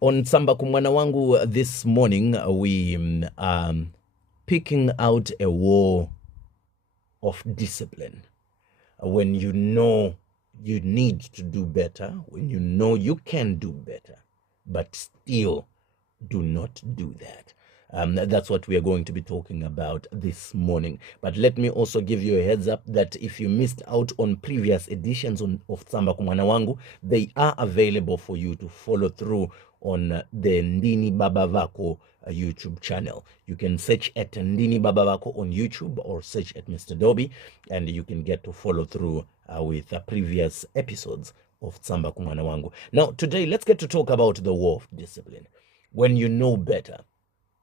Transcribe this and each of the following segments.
On Tsamba kuMwana Wangu this morning, we picking out a war of discipline. When you know you need to do better, when you know you can do better, but still do not do that. That's what we are going to be talking about this morning. But let me also give you a heads up that if you missed out on previous editions of Tsamba kuMwana Wangu, they are available for you to follow through on the Ndini Baba Vako YouTube channel. You can search at Ndini Baba Vako on YouTube or search at Mr. Dobby, and you can get to follow through with previous episodes of Tsamba kuMwana Wangu. Now, today, let's get to talk about the war of discipline. When you know better,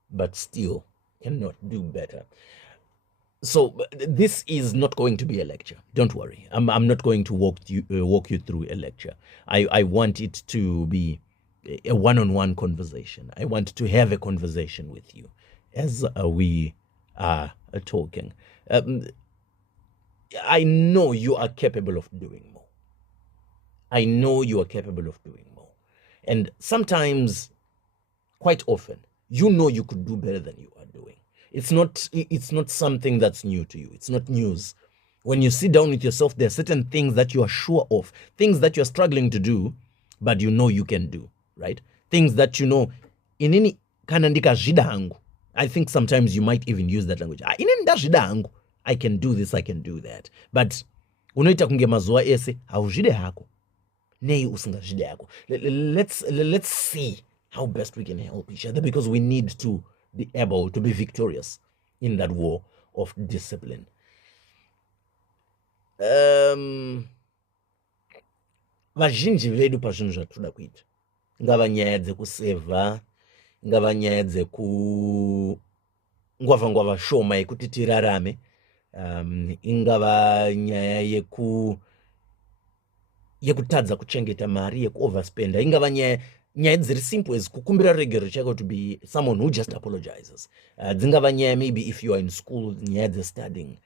but still cannot do better. So this is not going to be a lecture. Don't worry. I'm not going to walk you through a lecture. I want it to be a one-on-one conversation. I want to have a conversation with you as we are talking. I know you are capable of doing more. I know you are capable of doing more. And sometimes, quite often, you know you could do better than you are doing. It's not something that's new to you. It's not news. When you sit down with yourself, there are certain things that you are sure of, things that you're struggling to do, but you know you can do, right? Things that you know, inini kanandika zhida hangu. I think sometimes you might even use that language. Inini nda zhida hangu. I can do this, I can do that. But unoita kunge mazuwa ese, hauzhide hako. Nei usingazhide hako. Let's see how best we can help each other, because we need to be able to be victorious in that war of discipline. Vazhinji vedu pazvinhu zvatoda kuita, ngava nyaya dzekusevha, ngava nyaya ngwavha shoma yekuti tirarame, ingava nyaya yekutadza kuchengeta mari, yekuoverspenda, ingava nyaya dziri simple as kukumbira regero chako to be someone who just apologizes. Dzingava nyaya maybe if you are in school, nyaya dzestudying,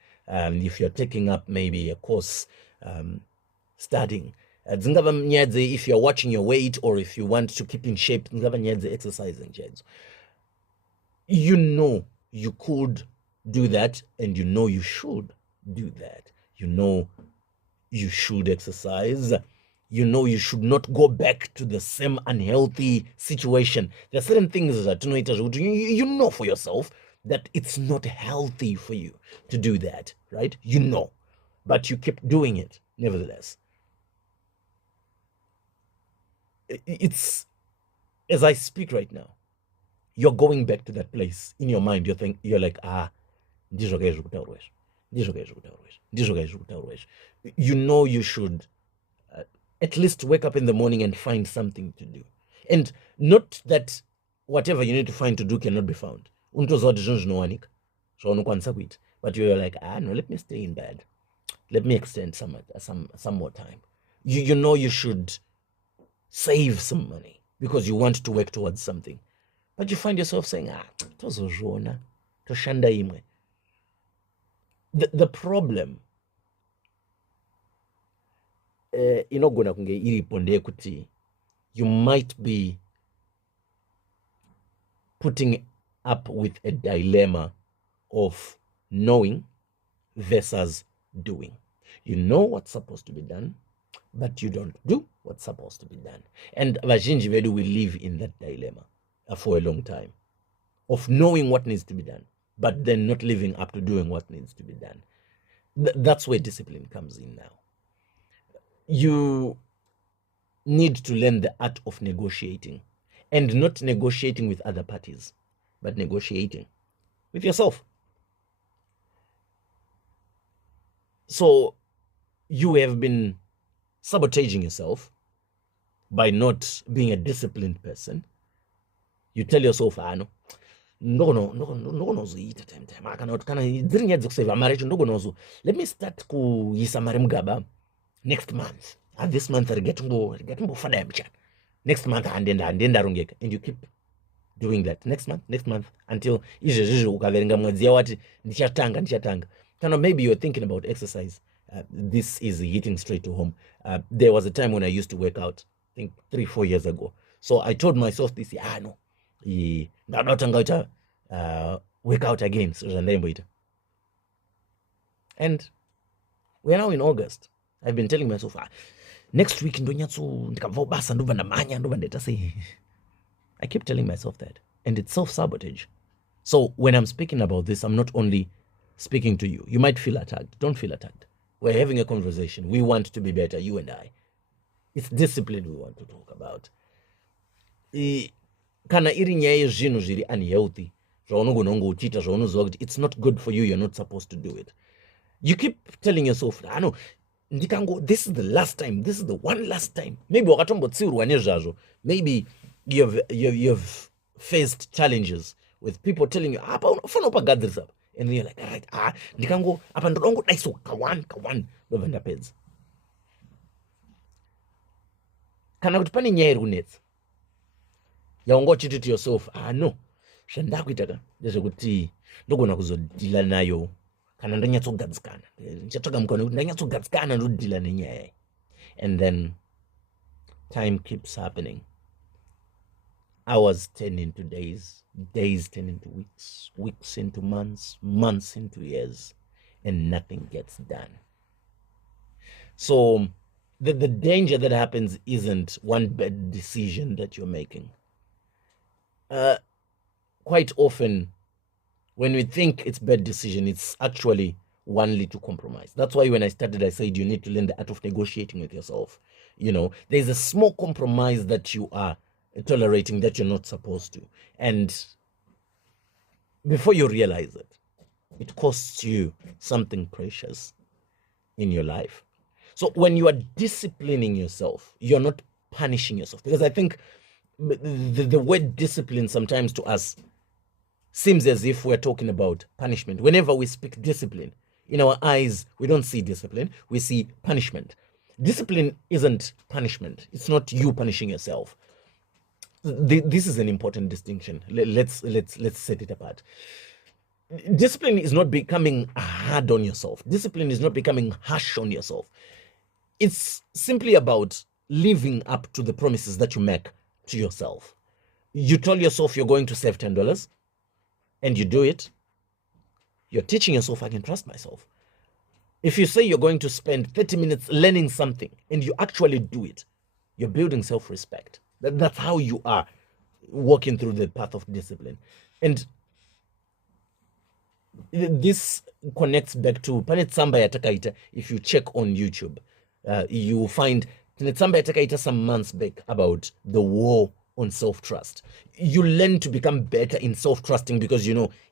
if you're taking up maybe a course, studying. Dzingava nyaya if you're watching your weight or if you want to keep in shape, dzingava nyaya exercising. You know you could do that, and you know you should do that. You know you should exercise. You know you should not go back to the same unhealthy situation. There are certain things that you know for yourself that it's not healthy for you to do that, right? You know, but you keep doing it nevertheless. It's, as I speak right now, you're going back to that place in your mind. You're like, you know you should at least wake up in the morning and find something to do. And not that whatever you need to find to do cannot be found. But you're like, no, let me stay in bed. Let me extend some more time. You know you should save some money because you want to work towards something. But you find yourself saying, the problem inogona kunge iripo ndeyekuti you might be putting up with a dilemma of knowing versus doing. You know what's supposed to be done, but you don't do what's supposed to be done. And vazhinji vedu will live in that dilemma for a long time of knowing what needs to be done, but then not living up to doing what needs to be done. That's where discipline comes in now. You need to learn the art of negotiating, and not negotiating with other parties, but negotiating with yourself. So you have been sabotaging yourself by not being a disciplined person. You tell yourself, no, let me start kuisa mari mugaba next month. This month next month and you keep doing that next month until maybe you're thinking about exercise. This is hitting straight to home. There was a time when I used to work out, I think 3-4 years ago. So I told myself this, no, ndatanga work out again. And we are now in August. I've been telling myself, next week ndikabva basa ndobva ndamanya ndobva ndaita sei. I keep telling myself that, and it's self-sabotage. So when I'm speaking about this, I'm not only speaking to you. You might feel attacked. Don't feel attacked. We're having a conversation. We want to be better, you and I. It's discipline we want to talk about. Kana iri nyaya yezvinhu zviri unhealthy, zvaunogona kunge uchiita zvaunoziva kuti it's not good for you, you're not supposed to do it. You keep telling yourself, no, this is the last time, this is the one last time. Maybe wakatombotsiurwa nezvazvo. Maybe you've faced challenges with people telling you, fana upagadzirisa. And you're like, right, apa ndoda kungodaiso kawani ndobva ndapedza. Kana kuti pane nyaya iri kunetsa yaunga uchiti to yourself, no, zvandakuita ndezvekuti ndogona kuzodhila nayo kana ndanyatsogadzikana, ndichatsvaga mukana kuti ndanyatsogadzikana ndodhila nenyaya. And then time keeps happening. Hours turn into days, days turn into weeks, weeks into months, months into years, and nothing gets done. So the danger that happens isn't one bad decision that you're making. Quite often, when we think it's bad decision, it's actually one little compromise. That's why when I started, I said you need to learn the art of negotiating with yourself. There's a small compromise that you are tolerating that you're not supposed to. And before you realize it, it costs you something precious in your life. So when you are disciplining yourself, you're not punishing yourself. Because I think the word discipline sometimes to us seems as if we're talking about punishment. Whenever we speak discipline, in our eyes, we don't see discipline, we see punishment. Discipline isn't punishment. It's not you punishing yourself. This is an important distinction. Let's set it apart. Discipline is not becoming hard on yourself. Discipline is not becoming harsh on yourself. It's simply about living up to the promises that you make to yourself. You tell yourself you're going to save $10 and you do it. You're teaching yourself, I can trust myself. If you say you're going to spend 30 minutes learning something and you actually do it, you're building self-respect. That's how you are walking through the path of discipline. And this connects back to pane tsamba yatakaita. If you check on YouTube, you will find tsamba yatakaita some months back about the war on self-trust. You learn to become better in self-trusting because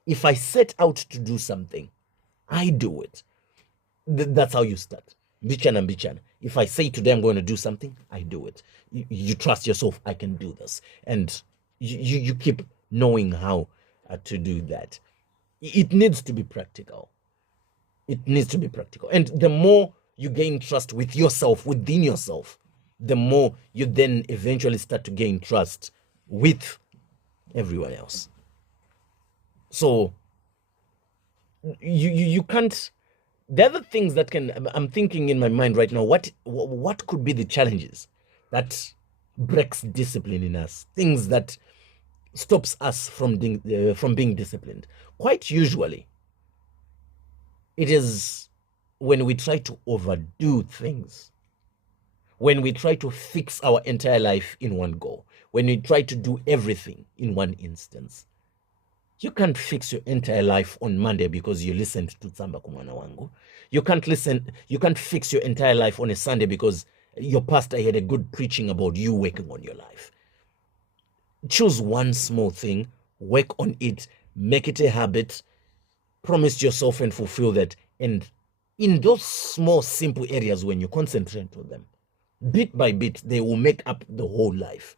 if I set out to do something, I do it. That's how you start. Bichana. If I say today I'm going to do something, I do it. You trust yourself, I can do this. And you keep knowing how to do that. It needs to be practical. It needs to be practical. And the more you gain trust with yourself, within yourself, the more you then eventually start to gain trust with everyone else. So you can't. The other things that I'm thinking in my mind right now, what could be the challenges that breaks discipline in us? Things that stops us from being disciplined. Quite usually, it is when we try to overdo things, when we try to fix our entire life in one go, when we try to do everything in one instance. You can't fix your entire life on Monday because you listened to Tsamba kuMwana Wangu. You can't fix your entire life on a Sunday because your pastor had a good preaching about you working on your life. Choose one small thing, work on it, make it a habit, promise yourself and fulfill that. And in those small, simple areas, when you concentrate on them, bit by bit, they will make up the whole life.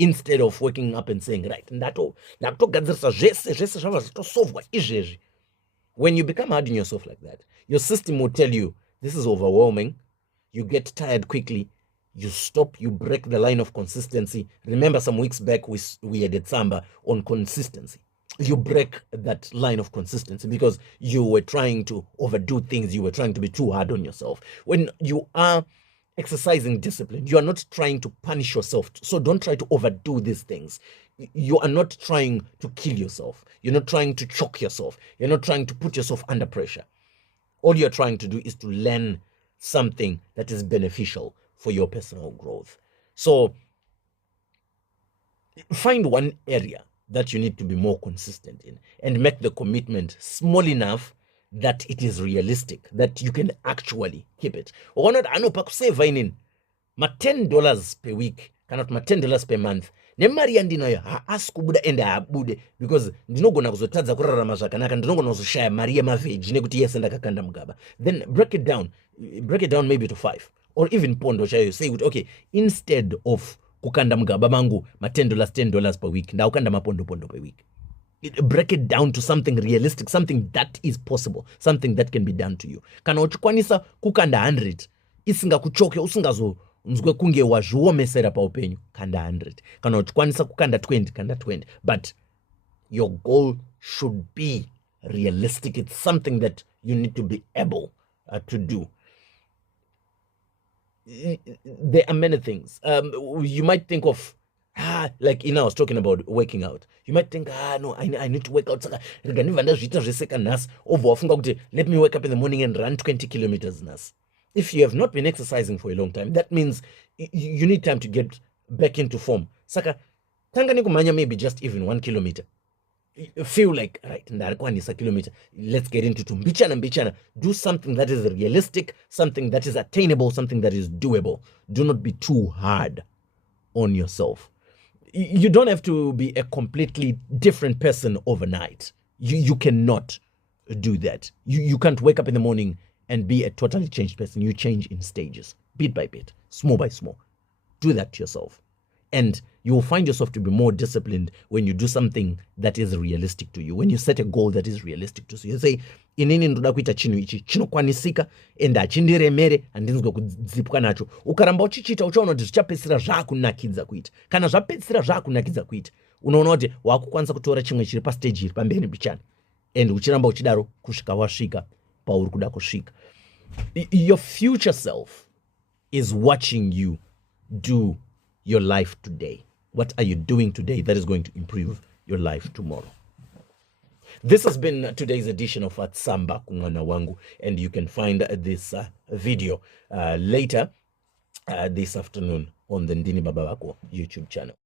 Instead of waking up and saying, right, when you become hard on yourself like that, your system will tell you, this is overwhelming. You get tired quickly. You stop, you break the line of consistency. Remember some weeks back, we had a Tsamba on consistency. You break that line of consistency because you were trying to overdo things. You were trying to be too hard on yourself. When you are exercising discipline. You are not trying to punish yourself. So don't try to overdo these things. You are not trying to kill yourself. You're not trying to choke yourself. You're not trying to put yourself under pressure. All you're trying to do is to learn something that is beneficial for your personal growth. So find one area that you need to be more consistent in and make the commitment small enough that it is realistic, that you can actually keep it. Or not, I know, pakuseva inin ma $10 per week, cannot ma $10 per month. Nemari yandinayo haasi kubuda ende abude because ndinogona kuzotadza kurarama zvakanaka, ndinogona kuzoshaya mari yemaveji nekuti yese ndakakanda mugaba. Then break it down maybe to 5 or even pondo chayo. Say okay, instead of kukanda mugaba mangu ma $10 per week, ndaukanda mapondo per week. Break it down to something realistic, something that is possible, something that can be done to you. Kana uchikwanisa kukanda 100 isingakuchoke, usingazonzwe kunge wazviomesera paupenyu, kanda 100. Kana uchikwanisa kukanda 20, kanda 20. But your goal should be realistic. It's something that you need to be able to do. There are many things. You might think of, like I was talking about working out. You might think, no, I need to work out. Let me wake up in the morning and run 20 kilometers. If you have not been exercising for a long time, that means you need time to get back into form. Saka, tangani kumanya maybe just even 1 kilometer. You feel like, right, a kilometer. Let's get into mbichana. Do something that is realistic, something that is attainable, something that is doable. Do not be too hard on yourself. You don't have to be a completely different person overnight. You cannot do that. You can't wake up in the morning and be a totally changed person. You change in stages, bit by bit, small by small. Do that to yourself. And you will find yourself to be more disciplined when you do something that is realistic to you. When you set a goal that is realistic to you. You say, inini ndoda kuita chino ichi, chinokwanisika, enda chindiremere, andinzwe kudzipuka nacho. Ukaramba uchichita uchaona kuti zvichapedzisira zvakunakidza kuita. Kana zvapedzisira zvakunakidza kuita, unoona kuti wakukwanisa kutora chimwe chiri pastage iri pamberi mbichana. And uchiramba uchidaro kusvika wasvika pauri kuda kusvika. Your future self is watching you do your life today. What are you doing today that is going to improve your life tomorrow? This has been today's edition of Tsamba kuMwana Wangu, and you can find this video later this afternoon on the Ndini Baba Wako YouTube channel.